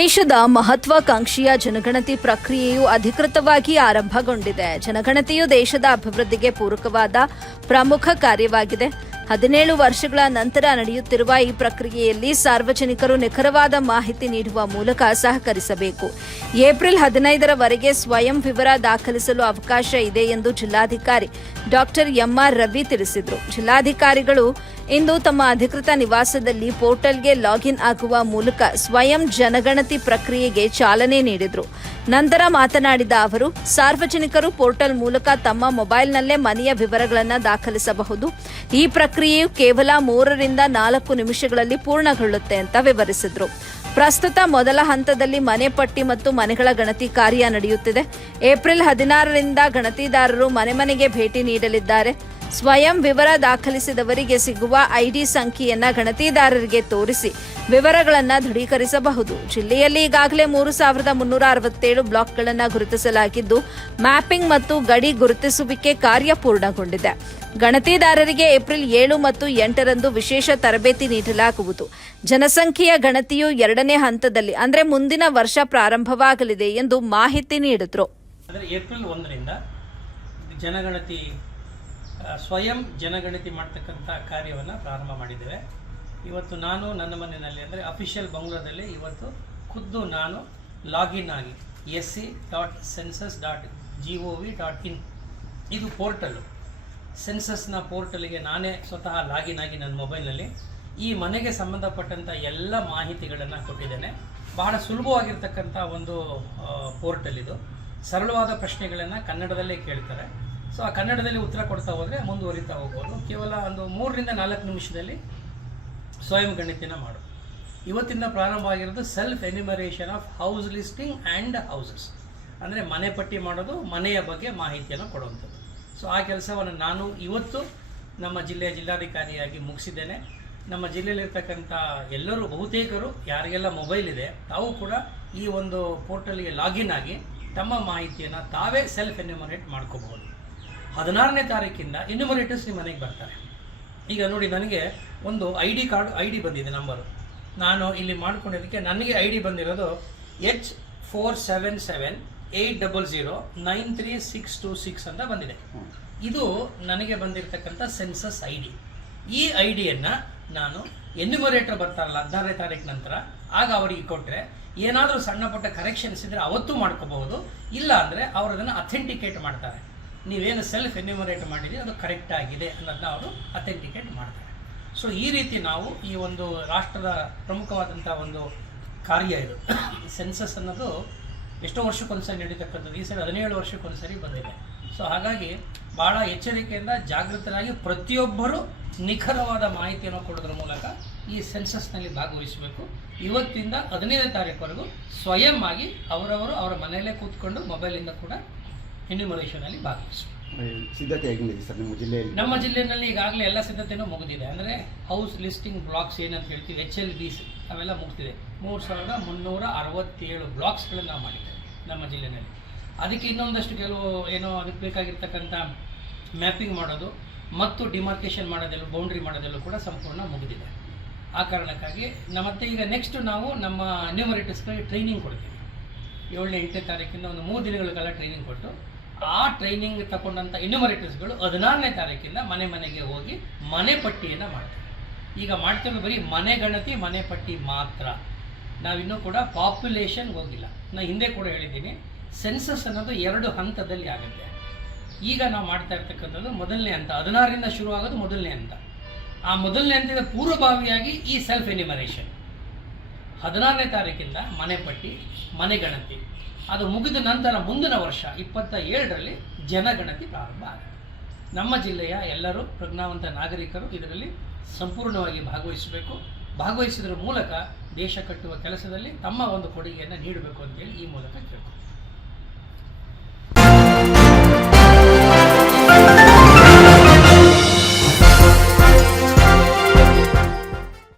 ದೇಶದ ಮಹತ್ವಾಕಾಂಕ್ಷಿಯ ಜನಗಣತಿ ಪ್ರಕ್ರಿಯೆಯು ಅಧಿಕೃತವಾಗಿ ಆರಂಭಗೊಂಡಿದೆ. ಜನಗಣತಿಯು ದೇಶದ ಅಭಿವೃದ್ಧಿಗೆ ಪೂರಕವಾದ ಪ್ರಮುಖ ಕಾರ್ಯವಾಗಿದೆ. 17 ವರ್ಷಗಳ ನಂತರ ನಡೆಯುತ್ತಿರುವ ಈ ಪ್ರಕ್ರಿಯೆಯಲ್ಲಿ ಸಾರ್ವಜನಿಕರು ನಿಖರವಾದ ಮಾಹಿತಿ ನೀಡುವ ಮೂಲಕ ಸಹಕರಿಸಬೇಕು. ಏಪ್ರಿಲ್ 15ರವರೆಗೆ ಸ್ವಯಂ ವಿವರ ದಾಖಲಿಸಲು ಅವಕಾಶ ಇದೆ ಎಂದು ಜಿಲ್ಲಾಧಿಕಾರಿ ಡಾ ಎಂ.ಆರ್. ರವಿ ತಿಳಿಸಿದರು. ಜಿಲ್ಲಾಧಿಕಾರಿಗಳು ಇಂದು ತಮ್ಮ ಅಧಿಕೃತ ನಿವಾಸದಲ್ಲಿ ಪೋರ್ಟಲ್ಗೆ ಲಾಗಿನ್ ಆಗುವ ಮೂಲಕ ಸ್ವಯಂ ಜನಗಣತಿ ಪ್ರಕ್ರಿಯೆಗೆ ಚಾಲನೆ ನೀಡಿದರು. ನಂತರ ಮಾತನಾಡಿದ ಅವರು, ಸಾರ್ವಜನಿಕರು ಪೋರ್ಟಲ್ ಮೂಲಕ ತಮ್ಮ ಮೊಬೈಲ್ನಲ್ಲೇ ಮನೆಯ ವಿವರಗಳನ್ನು ದಾಖಲಿಸಬಹುದು. ಈ ಪ್ರಕ್ರಿಯೆಯು ಕೇವಲ 3 ರಿಂದ 4 ನಿಮಿಷಗಳಲ್ಲಿ ಪೂರ್ಣಗೊಳ್ಳುತ್ತೆ ಅಂತ ವಿವರಿಸಿದರು. ಪ್ರಸ್ತುತ ಮೊದಲ ಹಂತದಲ್ಲಿ ಮನೆ ಪಟ್ಟಿ ಮತ್ತು ಮನೆಗಳ ಗಣತಿ ಕಾರ್ಯ ನಡೆಯುತ್ತಿದೆ. ಏಪ್ರಿಲ್ 16ರಿಂದ ಗಣತಿದಾರರು ಮನೆಗೆ ಭೇಟಿ ನೀಡಲಿದ್ದಾರೆ. ಸ್ವಯಂ ವಿವರ ದಾಖಲಿಸಿದವರಿಗೆ ಸಿಗುವ ಐಡಿ ಸಂಖ್ಯೆಯನ್ನ ಗಣತಿದಾರರಿಗೆ ತೋರಿಸಿ ವಿವರಗಳನ್ನು ದೃಢೀಕರಿಸಬಹುದು. ಜಿಲ್ಲೆಯಲ್ಲಿ ಈಗಾಗಲೇ 3367 ಬ್ಲಾಕ್ಗಳನ್ನು ಗುರುತಿಸಲಾಗಿದ್ದು, ಮ್ಯಾಪಿಂಗ್ ಮತ್ತು ಗಡಿ ಗುರುತಿಸುವಿಕೆ ಕಾರ್ಯ ಪೂರ್ಣಗೊಂಡಿದೆ. ಗಣತಿದಾರರಿಗೆ ಏಪ್ರಿಲ್ 7 ಮತ್ತು 8ರಂದು ವಿಶೇಷ ತರಬೇತಿ ನೀಡಲಾಗುವುದು. ಜನಸಂಖ್ಯೆಯ ಗಣತಿಯು 2ನೇ ಹಂತದಲ್ಲಿ ಅಂದರೆ ಮುಂದಿನ ವರ್ಷ ಪ್ರಾರಂಭವಾಗಲಿದೆ ಎಂದು ಮಾಹಿತಿ ನೀಡಿದರು. ಏಪ್ರಿಲ್ 1ರಿಂದ ಜನಗಣತಿ ಸ್ವಯಂ ಜನಗಣತಿ ಮಾಡ್ತಕ್ಕಂಥ ಕಾರ್ಯವನ್ನು ಪ್ರಾರಂಭ ಮಾಡಿದ್ದೇವೆ. ಇವತ್ತು ನಾನು ನನ್ನ ಮನೆಯಲ್ಲಿ ಅಂದರೆ ಅಫಿಷಿಯಲ್ ಬಂಗ್ಲಾದಲ್ಲಿ ಇವತ್ತು ಖುದ್ದು ನಾನು ಲಾಗಿನ್ ಆಗಿ sc.census.gov.in ಇದು ಪೋರ್ಟಲ್ಲು. ಸೆನ್ಸಸ್ನ ಪೋರ್ಟಲ್ಗೆ ನಾನೇ ಸ್ವತಃ ಲಾಗಿನ್ ಆಗಿ ನನ್ನ ಮೊಬೈಲ್ನಲ್ಲಿ ಈ ಮನೆಗೆ ಸಂಬಂಧಪಟ್ಟಂಥ ಎಲ್ಲ ಮಾಹಿತಿಗಳನ್ನು ಕೊಟ್ಟಿದ್ದೇನೆ. ಬಹಳ ಸುಲಭವಾಗಿರ್ತಕ್ಕಂಥ ಒಂದು ಪೋರ್ಟಲ್ ಇದು. ಸರಳವಾದ ಪ್ರಶ್ನೆಗಳನ್ನು ಕನ್ನಡದಲ್ಲೇ ಕೇಳ್ತಾರೆ. ಸೊ ಆ ಕನ್ನಡದಲ್ಲಿ ಉತ್ತರ ಕೊಡ್ತಾ ಹೋದರೆ ಮುಂದುವರಿತಾ ಹೋಗ್ಬೋದು. ಕೇವಲ ಒಂದು 3 ರಿಂದ 4 ನಿಮಿಷದಲ್ಲಿ ಸ್ವಯಂ ಗಣತಿನ ಮಾಡು. ಇವತ್ತಿಂದ ಪ್ರಾರಂಭ ಆಗಿರೋದು self enumeration of house listing and houses, ಅಂದರೆ ಮನೆ ಪಟ್ಟಿ ಮಾಡೋದು, ಮನೆಯ ಬಗ್ಗೆ ಮಾಹಿತಿಯನ್ನು ಕೊಡುವಂಥದ್ದು. ಸೊ ಆ ಕೆಲಸವನ್ನು ನಾನು ಇವತ್ತು ನಮ್ಮ ಜಿಲ್ಲೆಯ ಜಿಲ್ಲಾಧಿಕಾರಿಯಾಗಿ ಮುಗಿಸಿದ್ದೇನೆ. ನಮ್ಮ ಜಿಲ್ಲೆಯಲ್ಲಿರ್ತಕ್ಕಂಥ ಎಲ್ಲರೂ ಬಹುತೇಕರು ಯಾರಿಗೆಲ್ಲ ಮೊಬೈಲ್ ಇದೆ ತಾವು ಕೂಡ ಈ ಒಂದು ಪೋರ್ಟಲ್ಗೆ ಲಾಗಿನ್ ಆಗಿ ತಮ್ಮ ಮಾಹಿತಿಯನ್ನು ತಾವೇ ಸೆಲ್ಫ್ ಎನ್ಯುಮರೇಟ್ ಮಾಡ್ಕೋಬಹುದು. 16ನೇ ತಾರೀಕಿಂದ ಎನ್ಯುಮರೇಟರ್ಸ್ ನಿಮ್ಮ ಮನೆಗೆ ಬರ್ತಾರೆ. ಈಗ ನೋಡಿ, ನನಗೆ ಒಂದು ಐ ಡಿ ಬಂದಿದೆ ನಂಬರು. ನಾನು ಇಲ್ಲಿ ಮಾಡ್ಕೊಂಡಿದ್ದಕ್ಕೆ ನನಗೆ ಐ ಡಿ ಬಂದಿರೋದು H477800936626 ಅಂತ ಬಂದಿದೆ. ಇದು ನನಗೆ ಬಂದಿರತಕ್ಕಂಥ ಸೆನ್ಸಸ್ ಐ ಡಿ. ಈ ಐ ಡಿಯನ್ನು ನಾನು ಎನ್ಯುಮರೇಟರ್ ಬರ್ತಾರಲ್ಲ 16ನೇ ತಾರೀಕು ನಂತರ, ಆಗ ಅವರಿಗೆ ಕೊಟ್ಟರೆ ಏನಾದರೂ ಸಣ್ಣ ಪುಟ್ಟ ಕರೆಕ್ಷನ್ಸ್ ಇದ್ದರೆ ಅವತ್ತೂ ಮಾಡ್ಕೋಬಹುದು. ಇಲ್ಲ ಅಂದರೆ ಅವರು ಅದನ್ನು ಅಥೆಂಟಿಕೇಟ್ ಮಾಡ್ತಾರೆ. ನೀವೇನು ಸೆಲ್ಫ್ ಎನ್ಯುಮರೇಟ್ ಮಾಡಿದ್ದೀರಿ ಅದು ಕರೆಕ್ಟ್ ಆಗಿದೆ ಅನ್ನೋದನ್ನ ಅವರು ಅಥೆಂಟಿಕೇಟ್ ಮಾಡ್ತಾರೆ. ಸೊ ಈ ರೀತಿ ನಾವು ಈ ಒಂದು ರಾಷ್ಟ್ರದ ಪ್ರಮುಖವಾದಂಥ ಒಂದು ಕಾರ್ಯ ಇದು. ಸೆನ್ಸಸ್ ಅನ್ನೋದು ಎಷ್ಟೋ ವರ್ಷಕ್ಕೊಂದ್ಸರಿ ನಡೀತಕ್ಕಂಥದ್ದು. ಈ ಸರಿ 17 ವರ್ಷಕ್ಕೊಂದ್ಸರಿ ಬಂದಿದೆ. ಸೊ ಹಾಗಾಗಿ ಭಾಳ ಎಚ್ಚರಿಕೆಯಿಂದ ಜಾಗೃತರಾಗಿ ಪ್ರತಿಯೊಬ್ಬರೂ ನಿಖರವಾದ ಮಾಹಿತಿಯನ್ನು ಕೊಡೋದ್ರ ಮೂಲಕ ಈ ಸೆನ್ಸಸ್ನಲ್ಲಿ ಭಾಗವಹಿಸಬೇಕು. ಇವತ್ತಿಂದ 15ನೇ ತಾರೀಕುವರೆಗೂ ಸ್ವಯಂ ಆಗಿ ಅವರವರು ಅವರ ಮನೆಯಲ್ಲೇ ಕೂತ್ಕೊಂಡು ಮೊಬೈಲಿಂದ ಕೂಡ ಎನ್ಯುಮರೇಷನಲ್ಲಿ ಭಾಗವಹಿಸಬೇಕು. ಸಿದ್ಧತೆ ಹೇಗಿದೆ ಸರ್ ನಿಮ್ಮ ಜಿಲ್ಲೆಯಲ್ಲಿ? ನಮ್ಮ ಜಿಲ್ಲೆಯಲ್ಲಿ ಈಗಾಗಲೇ ಎಲ್ಲ ಸಿದ್ಧತೆಯೂ ಮುಗಿದಿದೆ. ಅಂದರೆ ಹೌಸ್ ಲಿಸ್ಟಿಂಗ್ ಬ್ಲಾಕ್ಸ್ ಏನಂತ ಹೇಳ್ತೀವಿ, HLBs ಅವೆಲ್ಲ ಮುಗಿದಿದೆ. 3367 ಬ್ಲಾಕ್ಸ್ಗಳನ್ನು ನಾವು ಮಾಡಿದ್ದೇವೆ ನಮ್ಮ ಜಿಲ್ಲೆಯಲ್ಲಿ. ಅದಕ್ಕೆ ಇನ್ನೊಂದಷ್ಟು ಕೆಲವು ಅದಕ್ಕೆ ಬೇಕಾಗಿರ್ತಕ್ಕಂಥ ಮ್ಯಾಪಿಂಗ್ ಮಾಡೋದು ಮತ್ತು ಡಿಮಾರ್ಕೇಷನ್ ಮಾಡೋದೆಲ್ಲ, ಬೌಂಡ್ರಿ ಮಾಡೋದೆಲ್ಲ ಕೂಡ ಸಂಪೂರ್ಣ ಮುಗಿದಿದೆ. ಆ ಕಾರಣಕ್ಕಾಗಿ ಮತ್ತೆ ಈಗ ನೆಕ್ಸ್ಟ್ ನಾವು ನಮ್ಮ ಎನ್ಯುಮರೇಟರ್ಸ್ಗಳಿಗೆ ಟ್ರೈನಿಂಗ್ ಕೊಡ್ತೀವಿ. 7ನೇ 8ನೇ ತಾರೀಕಿಂದ ಒಂದು 3 ದಿನಗಳಿಗೆಲ್ಲ ಟ್ರೈನಿಂಗ್ ಕೊಟ್ಟು ಆ ಟ್ರೈನಿಂಗ್ ತಗೊಂಡಂಥ ಎನ್ಯುಮರೇಟರ್ಸ್ಗಳು 16ನೇ ತಾರೀಕಿಂದ ಮನೆಗೆ ಹೋಗಿ ಮನೆ ಪಟ್ಟಿಯನ್ನು ಮಾಡ್ತೀವಿ. ಈಗ ಮಾಡ್ತೇವೆ ಬರೀ ಮನೆ ಗಣತಿ, ಮನೆ ಪಟ್ಟಿ ಮಾತ್ರ. ನಾವಿನ್ನೂ ಕೂಡ ಪಾಪ್ಯುಲೇಷನ್ಗೆ ಹೋಗಿಲ್ಲ. ನಾನು ಹಿಂದೆ ಕೂಡ ಹೇಳಿದ್ದೀನಿ, ಸೆನ್ಸಸ್ ಅನ್ನೋದು 2 ಹಂತದಲ್ಲಿ ಆಗುತ್ತೆ. ಈಗ ನಾವು ಮಾಡ್ತಾ ಇರ್ತಕ್ಕಂಥದ್ದು ಮೊದಲನೇ ಹಂತ. 16ರಿಂದ ಶುರುವಾಗೋದು ಮೊದಲನೇ ಹಂತ. ಆ ಮೊದಲನೇ ಹಂತದ ಪೂರ್ವಭಾವಿಯಾಗಿ ಈ ಸೆಲ್ಫ್ ಎನ್ಯುಮರೇಷನ್. 16ನೇ ತಾರೀಕಿಂದ ಮನೆ ಪಟ್ಟಿ, ಮನೆ ಗಣತಿ. ಅದು ಮುಗಿದ ನಂತರ ಮುಂದಿನ ವರ್ಷ 27ರಲ್ಲಿ ಜನಗಣತಿ ಪ್ರಾರಂಭ ಆಗುತ್ತೆ. ನಮ್ಮ ಜಿಲ್ಲೆಯ ಎಲ್ಲರೂ ಪ್ರಜ್ಞಾವಂತ ನಾಗರಿಕರು ಇದರಲ್ಲಿ ಸಂಪೂರ್ಣವಾಗಿ ಭಾಗವಹಿಸಬೇಕು. ಭಾಗವಹಿಸಿದ್ರ ಮೂಲಕ ದೇಶ ಕಟ್ಟುವ ಕೆಲಸದಲ್ಲಿ ತಮ್ಮ ಒಂದು ಕೊಡುಗೆಯನ್ನು ನೀಡಬೇಕು ಅಂತೇಳಿ ಈ ಮೂಲಕ ಕೇಳ್ಕೊಳ್ತೀನಿ.